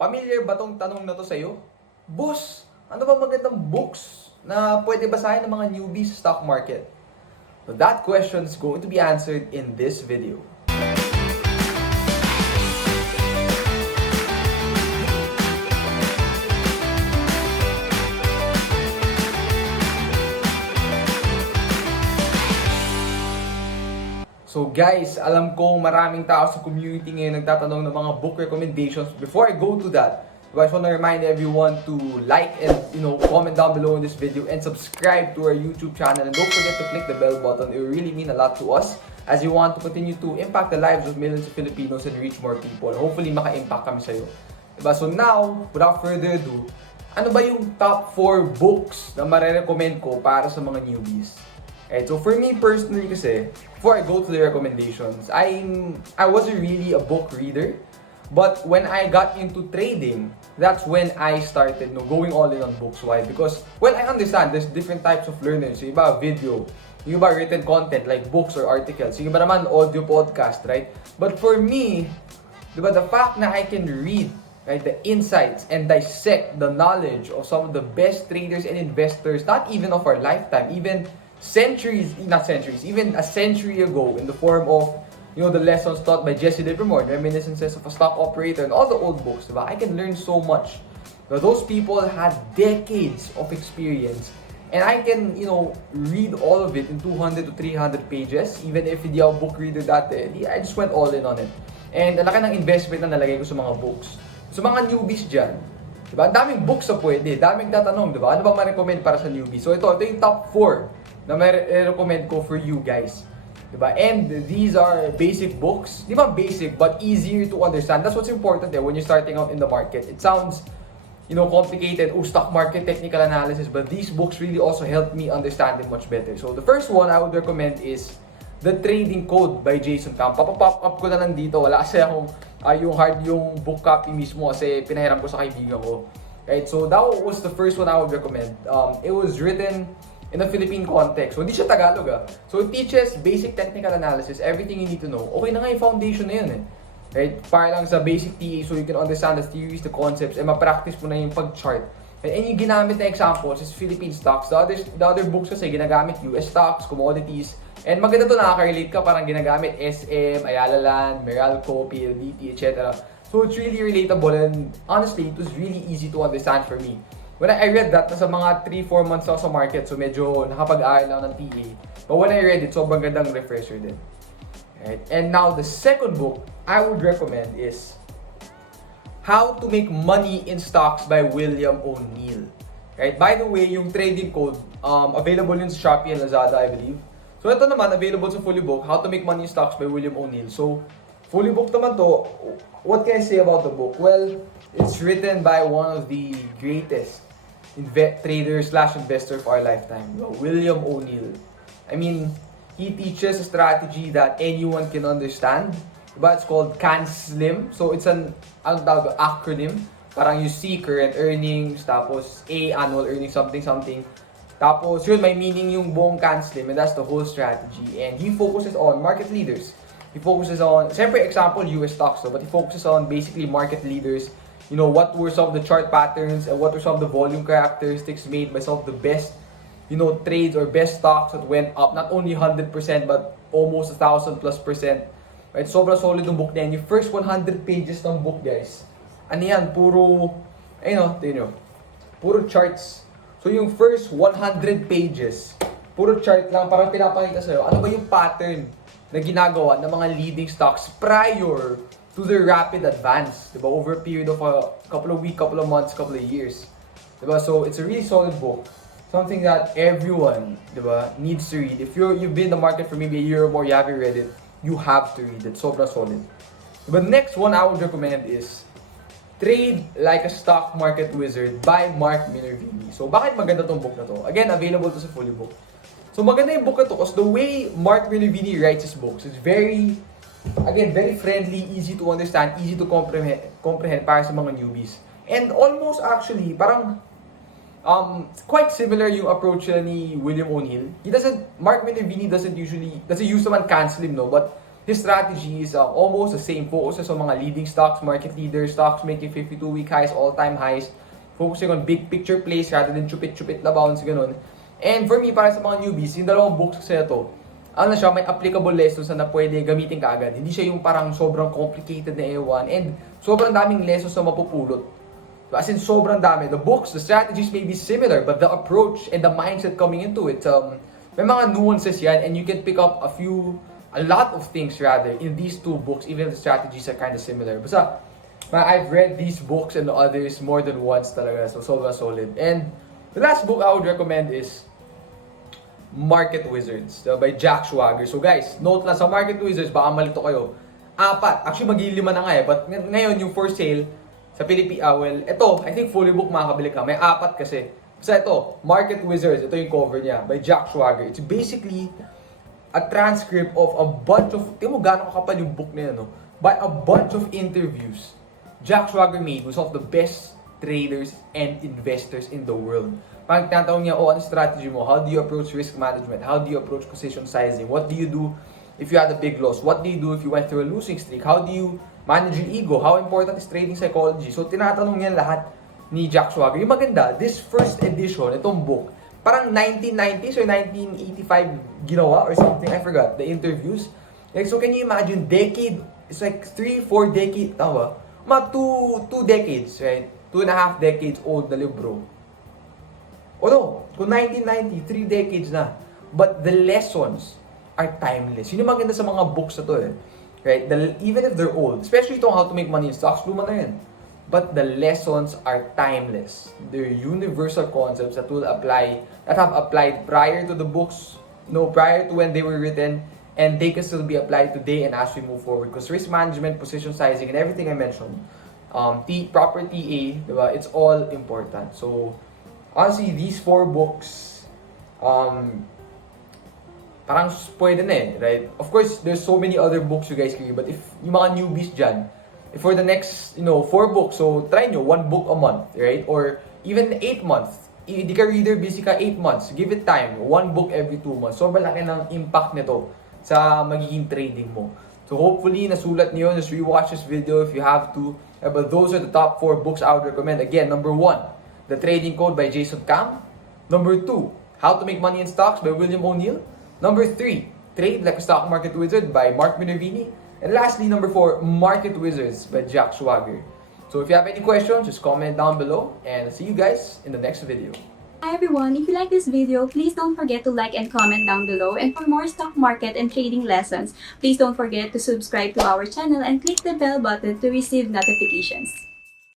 Familiar ba tong tanong na to sa'yo? Boss, ano ba magandang books na pwede basahin ng mga newbies sa stock market? So that question is going to be answered in this video. So guys, alam ko maraming tao sa community ngayon nagtatanong ng mga book recommendations. Before I go to that, I just want to remind everyone to like and comment down below in this video and subscribe to our YouTube channel. And don't forget to click the bell button. It will really mean a lot to us as you want to continue to impact the lives of millions of Filipinos and reach more people. Hopefully maka-impact kami sa'yo. Diba? So now, without further ado, ano ba yung top 4 books na marirecommend ko para sa mga newbies? Right, so for me personally kasi, before I go to the recommendations, I wasn't really a book reader. But when I got into trading, that's when I started going all in on books. Why? Because, well, I understand there's different types of learners. Yung iba video, yung iba written content like books or articles. Yung iba naman audio podcast, right? But for me, diba, the fact na I can read, right, the insights and dissect the knowledge of some of the best traders and investors, not even of our lifetime, even even a century ago, in the form of the lessons taught by Jesse Livermore, Reminiscences of a Stock Operator, and all the old books, diba? I can learn so much. Those people had decades of experience, and I can, read all of it in 200 to 300 pages, even if hindi ako book reader dati. I just went all in on it. And ang laki ng investment na nalagay ko sa mga books. So mga newbies dyan, diba? Ang daming books na pwede, daming tatanong, diba? Ano ba ma-recommend para sa newbies? So ito yung top 4 na may recommend ko for you guys. Diba? And these are basic books. Di ba basic, but easier to understand. That's what's important when you're starting out in the market. It sounds, complicated. Stock market technical analysis. But these books really also help me understand it much better. So the first one I would recommend is The Trading Code by Json. Papapop up ko na lang dito. Wala kasi akong yung book copy mismo kasi pinahiram ko sa kaibigan ko. Right? So that was the first one I would recommend. It was written in a Philippine context. So, hindi siya Tagalog So, it teaches basic technical analysis, everything you need to know. Okay na nga yung foundation na yun Right? Para lang sa basic TA, so you can understand the theories, the concepts, and ma-practice mo na yung pag-chart. And yung ginamit na examples is Philippine stocks. The other books kasi ginagamit US stocks, commodities, and maganda to, nakaka-relate ka, parang ginagamit SM, Ayala Land, Meralco, PLDT, etc. So, it's really relatable, and honestly, it was really easy to understand for me. When I read that, nasa mga 3-4 months ako sa market, so medyo nakapag-aaral lang ng TA. But when I read it, sobrang gandang refresher din. Right? And now, the second book I would recommend is How to Make Money in Stocks by William O'Neill. Right? By the way, yung trading code, available yun sa Shopee and Lazada, I believe. So ito naman, available sa fully book, How to Make Money in Stocks by William O'Neill. So, fully book naman to. What can I say about the book? Well, it's written by one of the greatest trader/investor of our lifetime, William O'Neill. I mean, he teaches a strategy that anyone can understand. But it's called CAN-SLIM. So it's an acronym. Parang you see current earnings, tapos A, annual earnings, something. Tapos yun, may meaning yung buong CAN-SLIM, and that's the whole strategy. And he focuses on market leaders. He focuses on, siyempre example, US stocks, but he focuses on basically market leaders. What were some of the chart patterns and what were some of the volume characteristics made by some of the best, trades or best stocks that went up, not only 100% but almost 1,000+%. Right? Sobrang solid yung book na yan. Yung first 100 pages ng book, guys. Ano yan? Puro, puro charts. So yung first 100 pages, puro chart lang, parang pinapakita sa'yo, ano ba yung pattern na ginagawa ng mga leading stocks prior to the rapid advance, diba? Over a period of a couple of weeks, couple of months, couple of years. Diba? So it's a really solid book. Something that everyone, diba, needs to read. If you've been in the market for maybe a year or more, you haven't read it, you have to read it. Sobrang solid. But next one I would recommend is Trade Like a Stock Market Wizard by Mark Minervini. So bakit maganda tong book na to? Again, available to sa fully book. So maganda yung book na to because the way Mark Minervini writes his books is very friendly, easy to understand, easy to comprehend para sa mga newbies. And almost actually, parang quite similar yung approach ni William O'Neill. Mark Minervini doesn't use naman CAN-SLIM, but his strategy is almost the same. Focuses on mga leading stocks, market leaders, stocks making 52-week highs, all-time highs. Focusing on big picture plays rather than chupit-chupit na bounce, ganun. And for me, para sa mga newbies, yung dalawang books kasi ito, ano siya, may applicable lessons na pwede gamitin kaagad. Hindi siya yung parang sobrang complicated na ewan. And sobrang daming lessons na mapupulot. As in, sobrang dami. The books, the strategies may be similar, but the approach and the mindset coming into it, may mga nuances yan, and you can pick up a lot of things rather, in these two books, even if the strategies are kind of similar. Basta, I've read these books and the others more than once talaga, so sobrang solid. And the last book I would recommend is Market Wizards by Jack Schwager. So guys, note lang sa Market Wizards, baka malito kayo. 4, actually magiging 5 na nga eh, but ngayon yung for sale sa Philippines, well, ito, I think fully book makakabili ka. May 4 kasi. Basta ito, Market Wizards, ito yung cover niya by Jack Schwager. It's basically a transcript of a bunch of, tingnan mo gano'ng kakapal yung book na yan, no? By a bunch of interviews Jack Schwager made with some of the best traders and investors in the world. Parang tinatanong niya, ano strategy mo? How do you approach risk management? How do you approach position sizing? What do you do if you had a big loss? What do you do if you went through a losing streak? How do you manage your ego? How important is trading psychology? So tinatanong niya lahat ni Jack Schwager. Yung maganda, this first edition, itong book, parang 1990s or 1985 ginawa or something, I forgot, the interviews. Like, so can you imagine, decade, it's like 3-4 decades, tama ba? Mga 2 decades, right? 2.5 decades old na libro. O no, kung 1990, 3 decades na. But the lessons are timeless. Yun yung maganda sa mga books na to eh. Right? Even if they're old, especially itong How to Make Money in Stocks, luma na yan. But the lessons are timeless. They're universal concepts that will apply, that have applied prior to the books, prior to when they were written, and they can still be applied today and as we move forward. Because risk management, position sizing, and everything I mentioned, proper TA, diba? It's all important. So, honestly, these 4 books, parang pwede na eh, right? Of course, there's so many other books you guys can read, but if yung mga newbies dyan, if for the next, 4 books, so try nyo, 1 book a month, right? Or even 8 months. Hindi ka reader, busy ka 8 months. Give it time. 1 book every 2 months. So, malaki ng impact nito sa magiging trading mo. So, hopefully, nasulat niyo, just rewatch this video if you have to. But those are the top 4 books I would recommend. Again, number 1, The Trading Code by Json. Number 2, How to Make Money in Stocks by William O'Neill. Number 3, Trade Like a Stock Market Wizard by Mark Minervini. And lastly, number 4, Market Wizards by Jack Schwager. So if you have any questions, just comment down below, and see you guys in the next video. Hi everyone, if you like this video, please don't forget to like and comment down below. And for more stock market and trading lessons, please don't forget to subscribe to our channel and click the bell button to receive notifications.